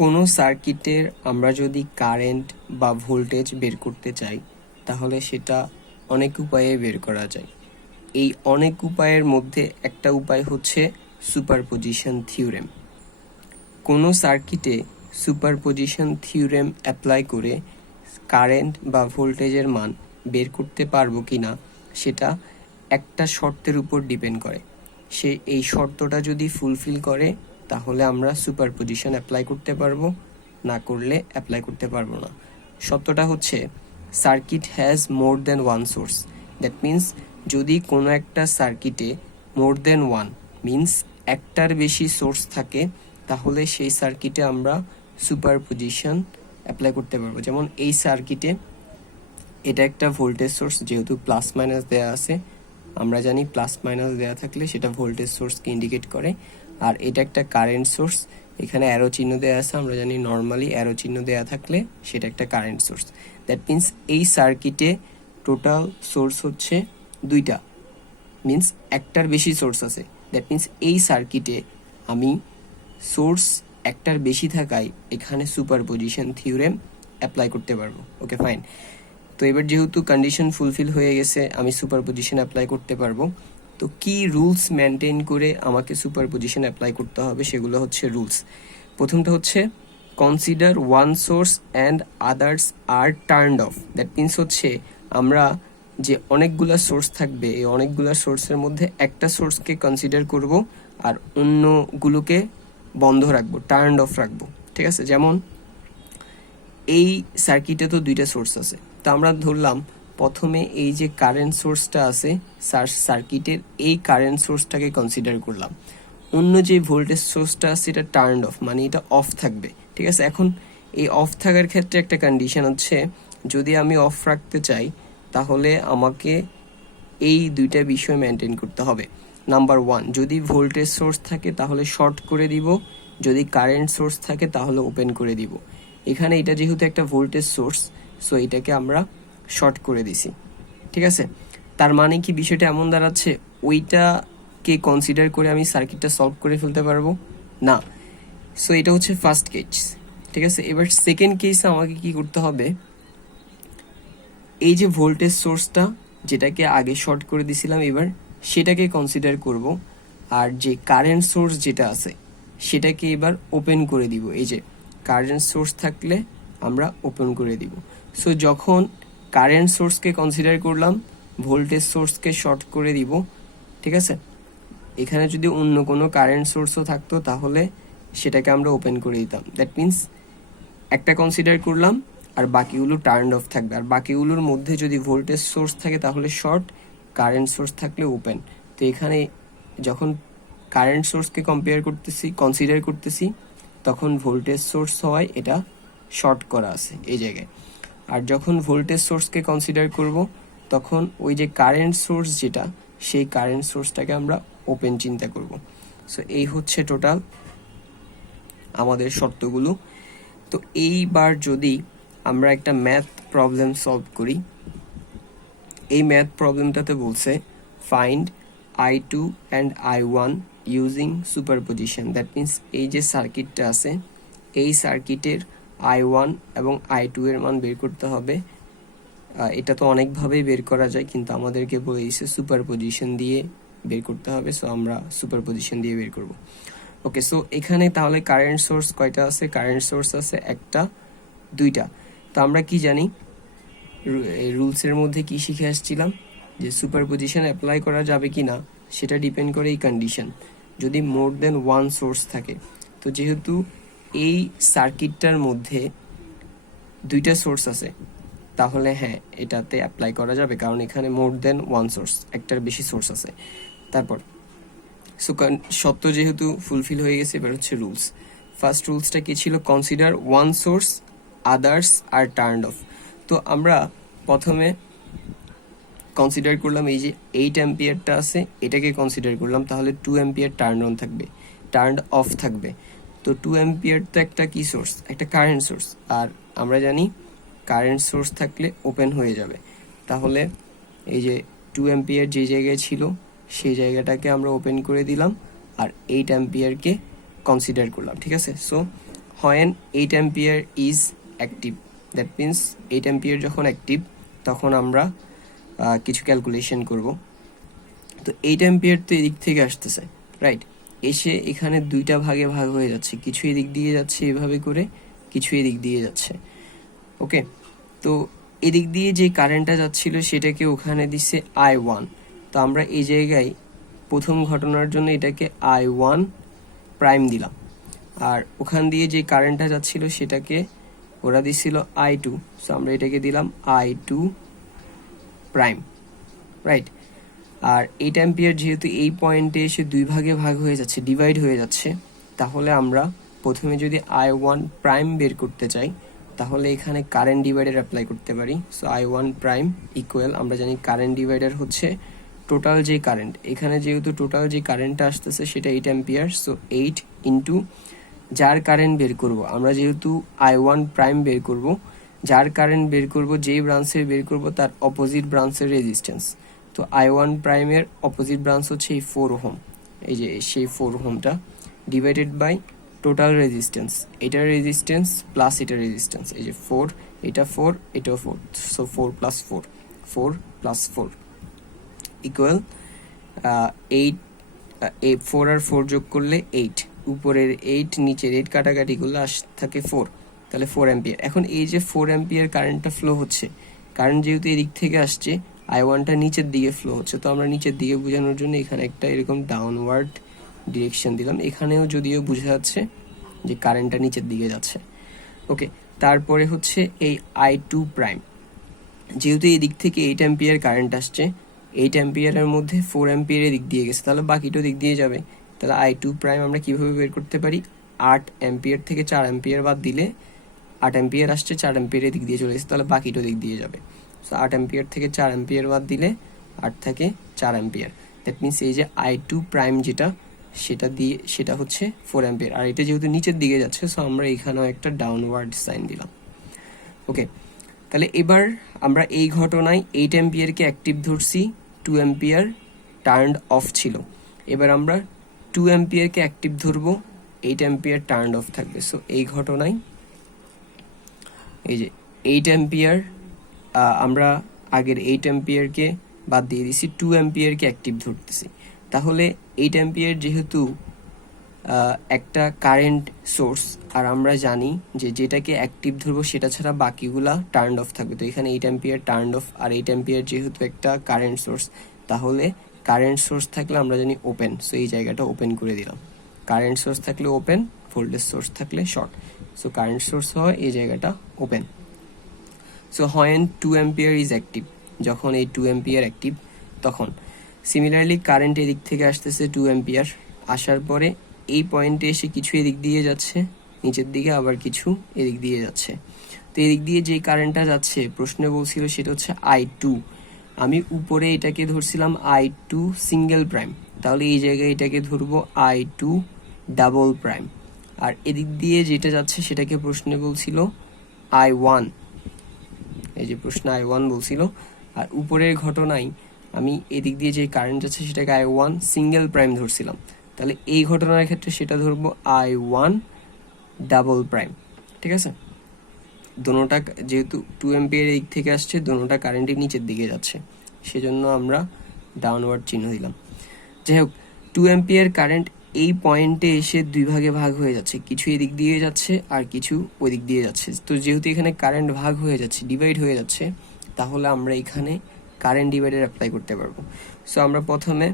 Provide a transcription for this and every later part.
কোনো সার্কিটের আমরা যদি কারেন্ট বা ভোল্টেজ বের করতে চাই তাহলে সেটা অনেক উপায়ে বের করা যায়। এই অনেক উপায়ের মধ্যে একটা উপায় হচ্ছে সুপারপজিশন থিওরেম। কোনো সার্কিটে সুপারপজিশন থিওরেম অ্যাপ্লাই করে কারেন্ট বা ভোল্টেজের মান বের করতে পারবো কিনা সেটা একটা শর্তের উপর ডিপেন্ড করে। সে এই শর্তটা যদি ফুলফিল করে তাহলে আমরা সুপারপজিশন অ্যাপ্লাই করতে পারবো, না করলে অ্যাপ্লাই করতে পারবো না। শর্তটা হচ্ছে circuit has more than one source. That means যদি কোনো একটা সার্কিটে মোর দ্যান ওয়ান মিন্স একটার বেশি সোর্স থাকে তাহলে সেই সার্কিটে আমরা সুপারপজিশন অ্যাপ্লাই করতে পারবো। যেমন এই সার্কিটে এটা একটা ভোল্টেজ সোর্স, যেহেতু প্লাস মাইনাস দেওয়া আছে, আমরা জানি প্লাস মাইনাস দেওয়া থাকলে সেটা ভোল্টেজ সোর্সকে ইন্ডিকেট করে। আর এটা একটা কারেন্ট সোর্স, এখানে অ্যারো চিহ্ন দেওয়া আছে, আমরা জানি নর্মালি অ্যারো চিহ্ন দেওয়া থাকলে সেটা একটা কারেন্ট সোর্স। দ্যাট মিন্স এই সার্কিটে টোটাল সোর্স হচ্ছে দুইটা, মিন্স একটার বেশি সোর্স আছে। দ্যাট মিন্স এই সার্কিটে আমি সোর্স একটার বেশি থাকায় এখানে সুপারপজিশন থিওরেম অ্যাপ্লাই করতে পারবো। ওকে, ফাইন। তো এবার যেহেতু কন্ডিশন ফুলফিল হয়ে গেছে, আমি সুপারপজিশন অ্যাপ্লাই করতে পারবো। তো কি রুলস মেনটেন করে আমাকে সুপারপজিশন অ্যাপ্লাই করতে হবে সেগুলো হচ্ছে রুলস। প্রথমটা হচ্ছে consider one source and others are turned off. That means হচ্ছে আমরা যে অনেকগুলা সোর্স থাকবে এই অনেকগুলা সোর্সের মধ্যে একটা সোর্সকে কনসিডার করব আর অন্যগুলোকে বন্ধ রাখবো, টার্নড অফ রাখবো। ঠিক আছে, যেমন এই সার্কিটে তো দুইটা সোর্স আছে, তো আমরা ধরলাম প্রথমে এই যে কারেন্ট সোর্সটা আছে সার্কিটের এই কারেন্ট সোর্সটাকে কনসিডার করলাম। অন্য যে ভোল্টেজ সোর্সটা আছে এটা টার্নড অফ, মানে এটা অফ থাকবে। ঠিক আছে, এখন এই অফ থাকার ক্ষেত্রে একটা কন্ডিশন হচ্ছে যদি আমি অফ রাখতে চাই তাহলে আমাকে এই দুইটা বিষয় মেনটেন করতে হবে। নাম্বার ওয়ান, যদি ভোল্টেজ সোর্স থাকে তাহলে শর্ট করে দিব, যদি কারেন্ট সোর্স থাকে তাহলে ওপেন করে দিব। এখানে এটা যেহেতু একটা ভোল্টেজ সোর্স, সো এটাকে আমরা শর্ট করে দিছি। ঠিক আছে, তার মানে কি বিষয়টা এমন দাঁড়াচ্ছে ওইটাকে কনসিডার করে আমি সার্কিটটা সলভ করে ফেলতে পারবো না। সো এটা হচ্ছে ফার্স্ট কেস। ঠিক আছে, এবার সেকেন্ড কেসে আমাকে কি করতে হবে, এই যে ভোল্টেজ সোর্সটা যেটাকে আগে শর্ট করে দিছিলাম এবার সেটাকে কনসিডার করব, আর যে কারেন্ট সোর্স যেটা আছে সেটাকে এবার ওপেন করে দিব। এই যে কারেন্ট সোর্স থাকলে আমরা ওপেন করে দিব। সো যখন কারেন্ট সোর্সকে কনসিডার করলাম, ভোল্টেজ সোর্সকে শর্ট করে দিব। ঠিক আছে, এখানে যদি অন্য কোনো কারেন্ট সোর্সও থাকতো তাহলে সেটাকে আমরা ওপেন করে দিতাম। দ্যাট মিন্স একটা কনসিডার করলাম আর বাকিগুলো টার্ন অফ থাকবে, আর বাকিগুলোর মধ্যে যদি ভোল্টেজ সোর্স থাকে তাহলে শর্ট, কারেন্ট সোর্স থাকলে ওপেন। তো এখানে যখন কারেন্ট সোর্সকে কনসিডার করতেছি তখন ভোল্টেজ সোর্স হওয়ায় এটা শর্ট করা আছে এই জায়গায়। আর যখন ভোল্টেজ সোর্সকে কনসিডার করব তখন ওই যে কারেন্ট সোর্স যেটা সেই কারেন্ট সোর্সটাকে আমরা ওপেন চিন্তা করব। সো এই হচ্ছে টোটাল আমাদের শর্তগুলো। তো এইবার যদি আমরা একটা ম্যাথ প্রবলেম সলভ করি, এই ম্যাথ প্রবলেমটাতে বলছে find I2 and I1 using superposition. That means এই যে সার্কিটটা আছে এই সার্কিটের I1 এবং I2 এর মান বের করতে হবে। এটা তো অনেকভাবেই বের করা যায়, কিন্তু আমাদেরকে বলেছে সুপারপজিশন দিয়ে বের করতে হবে। সো আমরা সুপারপজিশন দিয়ে বের করব। ওকে, সো এখানে তাহলে কারেন্ট সোর্স কয়টা আছে? কারেন্ট সোর্স আছে একটা, দুইটা। তো আমরা কি জানি, রুলসের মধ্যে কি শিখে আসছিলাম যে সুপারপজিশন অ্যাপ্লাই করা যাবে কি না সেটা ডিপেন্ড করে এই কন্ডিশন, যদি মোর দেন ওয়ান সোর্স থাকে। তো যেহেতু এই সার্কিটটার মধ্যে দুইটা সোর্স আছে তাহলে হ্যাঁ এটাতে অ্যাপ্লাই করা যাবে, কারণ এখানে মোর দেন ওয়ান সোর্স, একটার বেশি সোর্স আছে। তারপর সত্য যেহেতু ফুলফিল হয়ে গেছে, এবার হচ্ছে রুলস। ফার্স্ট রুলসটা কি ছিল? কনসিডার ওয়ান সোর্স, আদার্স আর টার্ন অফ। তো আমরা প্রথমে কনসিডার করলাম এই যে 8 অ্যাম্পিয়ারটা আছে এটাকে কনসিডার করলাম, তাহলে 2 অ্যাম্পিয়ার টার্ন অন থাকবে, টার্ন অফ থাকবে। তো 2 অ্যাম্পিয়ার তো একটা কি সোর্স? একটা কারেন্ট সোর্স, আর আমরা জানি কারেন্ট সোর্স থাকলে ওপেন হয়ে যাবে। তাহলে এই যে 2 অ্যাম্পিয়ার যে জায়গায় ছিল সেই জায়গাটাকে আমরা ওপেন করে দিলাম আর 8 অ্যাম্পিয়ারকে কনসিডার করলাম। ঠিক আছে, so when 8 ampere is active, that means 8 ampere যখন অ্যাক্টিভ তখন আমরা কিছু ক্যালকুলেশন করব। তো 8 অ্যাম্পিয়ার তো এদিক থেকে আসতেছে, রাইট, এসে এখানে দুইটা ভাগে ভাগ হয়ে যাচ্ছে, কিছু এদিক দিয়ে যাচ্ছে এভাবে করে, কিছু এদিক দিয়ে যাচ্ছে। ওকে, তো এদিক দিয়ে যে কারেন্টটা যাচ্ছিল সেটাকে ওখানে দিচ্ছে I1। তো আমরা এই জায়গায় প্রথম ঘটনার জন্য এটাকে I1 প্রাইম দিলাম, আর ওখান দিয়ে যে কারেন্টটা যাচ্ছিল সেটাকে ওরা দিছিল I2, সো আমরা এটাকে দিলাম I2 প্রাইম, রাইট। আর 8 অ্যাম্পিয়ার যেহেতু এই পয়েন্টে এসে দুই ভাগে ভাগ হয়ে যাচ্ছে, ডিভাইড হয়ে যাচ্ছে, তাহলে আমরা প্রথমে যদি I1 প্রাইম বের করতে চাই তাহলে এখানে কারেন্ট ডিভাইডার অ্যাপ্লাই করতে পারি। সো I1 প্রাইম ইকুয়াল, আমরা জানি কারেন্ট ডিভাইডার হচ্ছে টোটাল যে কারেন্ট, এখানে যেহেতু টোটাল যে কারেন্টটা আসতেছে সেটা 8 অ্যাম্পিয়ার, সো 8 ইন্টু যার কারেন্ট বের করব, আমরা যেহেতু I1 প্রাইম বের করব, যার কারেন্ট বের করব, যেই ব্রাঞ্চের বের করব তার অপোজিট ব্রাঞ্চের রেজিস্ট্যান্স। তো I1 প্রাইমের অপোজিট ব্রাঞ্চ হচ্ছে এই 4 ওহম, এই যে সেই 4 ওহমটা ডিভাইডেড বাই টোটাল রেজিস্ট্যান্স, এটার রেজিস্ট্যান্স প্লাস এটার রেজিস্ট্যান্স, এই যে 4, এটা 4, এটাও 4, সো 4 প্লাস 4, 4 প্লাস 4 ইকুয়াল 8, 4 আর 4 যোগ করলে 8, উপরের 8 নিচের 8 কাটাকাটি করলে থাকে 4, তাহলে 4 অ্যাম্পিয়ার। এখন এই যে 4 অ্যাম্পিয়ার কারেন্টটা ফ্লো হচ্ছে, কারেন্ট যেহেতু এদিক থেকে আসছে, I1টা নিচের দিকে ফ্লো হচ্ছে, তো আমরা নিচের দিকে বোঝানোর জন্য এখানে একটা এরকম ডাউনওয়ার্ড ডিরেকশন দিলাম, এখানেও যদিও বোঝা যাচ্ছে যে কারেন্টটা নিচের দিকে যাচ্ছে। ওকে, তারপরে হচ্ছে এই I2 প্রাইম, যেহেতু এই দিক থেকে 8 অ্যাম্পিয়ার কারেন্ট আসছে, 8 অ্যাম্পিয়ারের মধ্যে 4 অ্যাম্পিয়ারের দিক দিয়ে গেছে, তাহলে বাকিটা দিক দিয়ে যাবে। তাহলে I2 প্রাইম আমরা কিভাবে বের করতে পারি, 8 অ্যাম্পিয়ার থেকে 4 অ্যাম্পিয়ার বাদ দিলে 8 অ্যাম্পিয়ার আসছে, 4 অ্যাম্পিয়ারের দিক দিয়ে চলে গেছে, তাহলে বাকিটা দিক দিয়ে যাবে। সো 8 অ্যাম্পিয়ার থেকে 4 অ্যাম্পিয়ার বাদ দিলে 8 থাকে 4 অ্যাম্পিয়ার, দ্যাট মিনস এই যে I2 প্রাইম যেটা সেটা হচ্ছে 4 অ্যাম্পিয়ার, আর এটা যেহেতু নিচের দিকে যাচ্ছে, সো আমরা এখানেও একটা ডাউনওয়ার্ড সাইন দিলাম। ওকে, তাহলে এবার আমরা এই ঘটনায় 8 অ্যাম্পিয়ারকে অ্যাক্টিভ ধরছি, 2 অ্যাম্পিয়ার টার্নড অফ ছিল। এবার আমরা 2 অ্যাম্পিয়ারকে অ্যাক্টিভ ধরবো, 8 অ্যাম্পিয়ার টার্নড অফ থাকবে। সো এই ঘটনায় এই যে 8 অ্যাম্পিয়ার, আমরা আগের 8 অ্যাম্পিয়ারকে বাদ দিয়ে দিছি, 2 অ্যাম্পিয়ারকে অ্যাক্টিভ ধরতেছি। তাহলে 8 অ্যাম্পিয়ার যেহেতু একটা কারেন্ট সোর্স, আর আমরা জানি যে যেটাকে অ্যাক্টিভ ধরবো সেটা ছাড়া বাকিগুলা টার্ন অফ থাকবে, তো এখানে 8 অ্যাম্পিয়ার টার্ন অফ, আর 8 অ্যাম্পিয়ার যেহেতু একটা কারেন্ট সোর্স, তাহলে কারেন্ট সোর্স থাকলে আমরা জানি ওপেন, সো এই জায়গাটা ওপেন করে দিলাম। কারেন্ট সোর্স থাকলে ওপেন, ভোল্টেজ সোর্স থাকলে শর্ট, সো কারেন্ট সোর্স হয় এই জায়গাটা open. So when 2 ampere is active, যখন এই 2 অ্যাম্পিয়ার অ্যাক্টিভ, তখন সিমিলারলি কারেন্ট এদিক থেকে আসতেছে 2 অ্যাম্পিয়ার, আসার পরে এই পয়েন্টে এসে কিছু এদিক দিয়ে যাচ্ছে নিচের দিকে, আবার কিছু এদিক দিয়ে যাচ্ছে। তো এদিক দিয়ে যে কারেন্টটা যাচ্ছে প্রশ্নে বলছিল সেটা হচ্ছে I2, আমি উপরে এটাকে ধরছিলাম I2 সিঙ্গেল প্রাইম, তাহলে এই জায়গায় এটাকে ধরবো I2 ডাবল প্রাইম, আর এদিক দিয়ে যেটা যাচ্ছে সেটাকে প্রশ্নে বলছিল I1, এই যে প্রশ্ন I1 বলছিল। আর উপরের ঘটনায় আমি এদিক দিয়ে যে কারেন্ট যাচ্ছে সেটাকে I1 সিঙ্গেল প্রাইম ধরছিলাম, তাহলে এই ঘটনার ক্ষেত্রে সেটা ধরবো I1 ডাবল প্রাইম, ঠিক আছে। দোনোটা যেহেতু 2 অ্যাম্পিয়ার দিক থেকে আসছে, দোনোটা কারেন্টের নিচের দিকে যাচ্ছে, সেজন্য আমরা ডাউনওয়ার্ড চিহ্ন দিলাম। যাই হোক, 2 অ্যাম্পিয়ার কারেন্ট এই পয়েন্টে এসে দুই ভাগে ভাগ হয়ে যাচ্ছে, কিছু এদিক দিয়ে যাচ্ছে আর কিছু ওই দিক দিয়ে যাচ্ছে। তো যেহেতু এখানে কারেন্ট ভাগ হয়ে যাচ্ছে, ডিভাইড হয়ে যাচ্ছে, তাহলে আমরা এখানে কারেন্ট ডিভাইডার অ্যাপ্লাই করতে পারবো। সো আমরা প্রথমে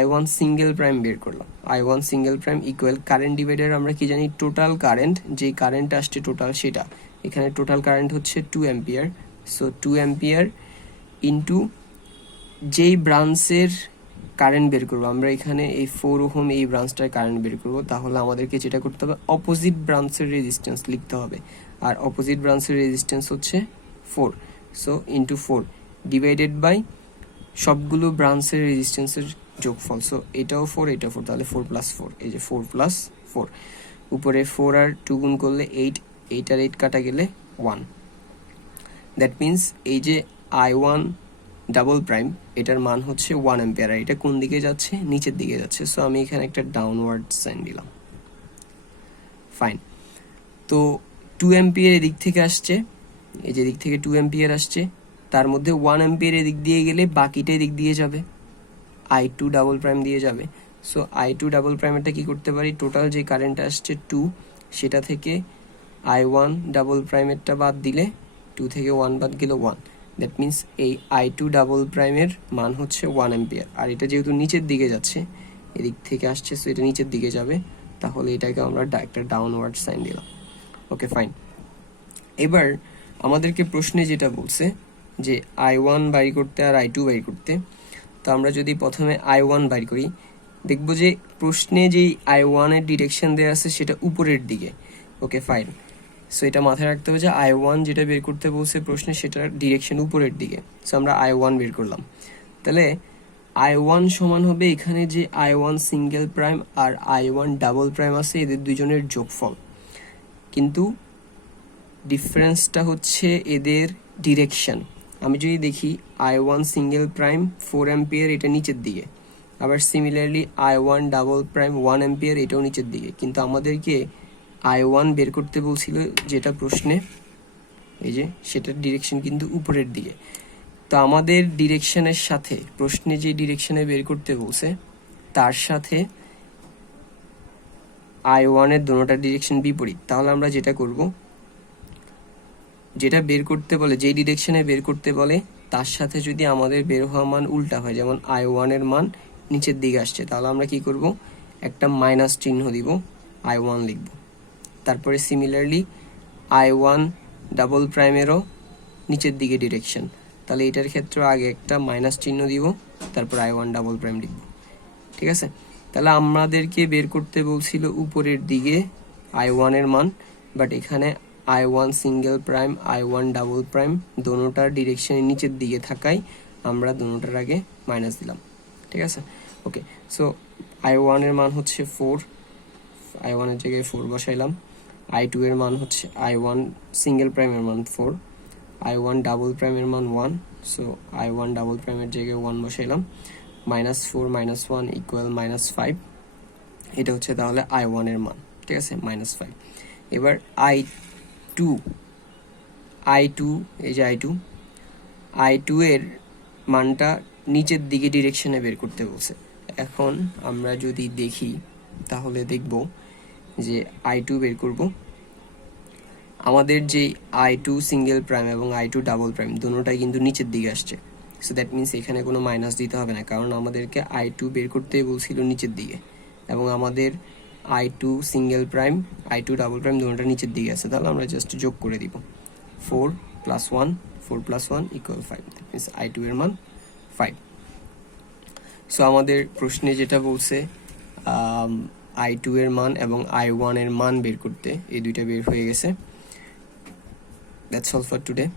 I1 সিঙ্গেল প্রাইম বের করলাম, I1 single prime equal current divider আমরা কি জানি, টোটাল কারেন্ট, যে কারেন্ট আসছে টোটাল সেটা, এখানে টোটাল কারেন্ট হচ্ছে 2 অ্যাম্পিয়ার, সো 2 অ্যাম্পিয়ার ইন্টু যেই ব্রাঞ্চের কারেন্ট বের করবো, আমরা এখানে এই 4 ওহম এই ব্রাঞ্চটার কারেন্ট বের করবো, তাহলে আমাদেরকে যেটা করতে হবে অপোজিট ব্রাঞ্চের রেজিস্ট্যান্স লিখতে হবে, আর অপোজিট ব্রাঞ্চের রেজিস্ট্যান্স হচ্ছে 4, সো ইন্টু 4 ডিভাইডেড বাই সবগুলো ব্রাঞ্চের রেজিস্ট্যান্সের যোগফল, সো এটাও 4 এটাও 4, তাহলে 4 প্লাস 4, এই যে 4 প্লাস 4, উপরে 4 আর 2 গুণ করলে 8, 8 আর 8 কাটা গেলে 1, দ্যাট মিন্স এই যে I1 ডাবল প্রাইম এটার মান হচ্ছে 1 অ্যাম্পিয়ার, আর এটা কোন দিকে যাচ্ছে, নিচের দিকে যাচ্ছে, সো আমি এখানে একটা ডাউনওয়ার্ড সাইন দিলাম। ফাইন, তো 2 অ্যাম্পিয়ার এদিক থেকে আসছে, এই যে দিক থেকে 2 অ্যাম্পিয়ার আসছে, তার মধ্যে 1 অ্যাম্পিয়ার এদিক দিয়ে গেলে বাকিটা এদিক দিয়ে যাবে, I2 ডাবল প্রাইম দিয়ে যাবে। সো I2 ডাবল প্রাইমেরটা কি করতে পারি, টোটাল যে কারেন্ট আসছে 2, সেটা থেকে I1 ডাবল প্রাইমেরটা বাদ দিলে 2 থেকে 1 বাদ গেল 1, দ্যাট মিন্স এই I2 ডাবল প্রাইমের মান হচ্ছে 1 অ্যাম্পিয়ার। আর এটা যেহেতু নিচের দিকে যাচ্ছে, এদিক থেকে আসছে, সো এটা নিচের দিকে যাবে, তাহলে এটাকে আমরা একটা ডাউনওয়ার্ড সাইন দিলাম। Okay fine. এবার আমাদেরকে প্রশ্নে যেটা বলছে যে I1 বাইর করতে আর I2 বাইর করতে, তো আমরা যদি প্রথমে I1 বাইর করি, দেখব যে প্রশ্নে যেই I1 এর ডিরেকশন দেওয়া আছে সেটা উপরের দিকে। Okay fine. সো এটা মাথায় রাখতে হবে যে I1 যেটা বের করতে বলছে প্রশ্নে সেটার ডিরেকশন উপরের দিকে। সো আমরা I1 বের করলাম, তাহলে I1 সমান হবে এখানে যে I1 সিঙ্গেল প্রাইম আর I1 ডাবল প্রাইম আছে এদের দুজনের যোগফল, কিন্তু ডিফারেন্সটা হচ্ছে এদের ডিরেকশন। আমি যদি দেখি I1 সিঙ্গেল প্রাইম 4 অ্যাম্পিয়ার, এটা নিচের দিকে, আবার similarly I1 double prime 1 ampere, এটাও নিচের দিকে, কিন্তু আমাদেরকে I1 বের করতে বলছিল যেটা প্রশ্নে, এই যে সেটার ডিরেকশন কিন্তু উপরের দিকে। তো আমাদের ডিরেকশনের সাথে প্রশ্নে যে ডিরেকশনে বের করতে বলছে তার সাথে I1 এর দোনোটার ডিরেকশন বিপরীত, তাহলে আমরা যেটা করব, যেটা বের করতে বলে, যেই ডিরেকশনে বের করতে বলে তার সাথে যদি আমাদের বের হওয়া মান উল্টা হয়, যেমন I1 এর মান নিচের দিকে আসছে, তাহলে আমরা কি করব, একটা মাইনাস চিহ্ন দিব, I1 লিখব। তারপরে সিমিলারলি I1 ডাবল প্রাইমেরও নিচের দিকে ডিরেকশন, তাহলে এটার ক্ষেত্রে আগে একটা মাইনাস চিহ্ন দিব, তারপর I1 ডাবল প্রাইম লিখব। ঠিক আছে, তাহলে আমাদেরকে বের করতে বলছিল উপরের দিকে I1 এর মান, বাট এখানে I1 single prime I1 double prime দোনোটার ডিরেকশনের নিচের দিকে থাকায় আমরা দোনোটার আগে মাইনাস দিলাম। ঠিক আছে, ওকে। সো I1 এর মান হচ্ছে 4, I1 এর জায়গায় 4 বসাইলাম। I2 এর মান হচ্ছে I1 সিঙ্গেল প্রাইমের মান 4, I1 ডাবল প্রাইমের মান 1, সো I1 ডাবল প্রাইমের জায়গায় 1 বসাইলাম। -4 - 1 = -5, এটা হচ্ছে তাহলে I1 এর মান। ঠিক আছে, -5। এবার I2, এই যে I2 এর মানটা নিচের দিকে ডিরেকশনে বের করতে বলছে। এখন আমরা যদি দেখি তাহলে দেখব যে I2 বের করব, আমাদের যে I2 সিঙ্গেল প্রাইম এবং I2 ডাবল প্রাইম দুটোটাই কিন্তু নিচের দিকে আসছে। সো দ্যাট মিন্স এখানে কোনো মাইনাস দিতে হবে না, কারণ আমাদেরকে I2 বের করতে বলছিল নিচের দিকে, এবং আমাদের I2 single prime I2 double prime দুটোটা নিচের দিকে আছে, তাহলে আমরা জাস্ট যোগ করে দিব। 4 + 1 = 5, দ্যাট মিন্স I2 এর মান 5। সো আমাদের প্রশ্নে যেটা বলছে I2 এর মান এবং I1 এর মান বের করতে, এই দুইটা বের হয়ে গেছে। That's all for today.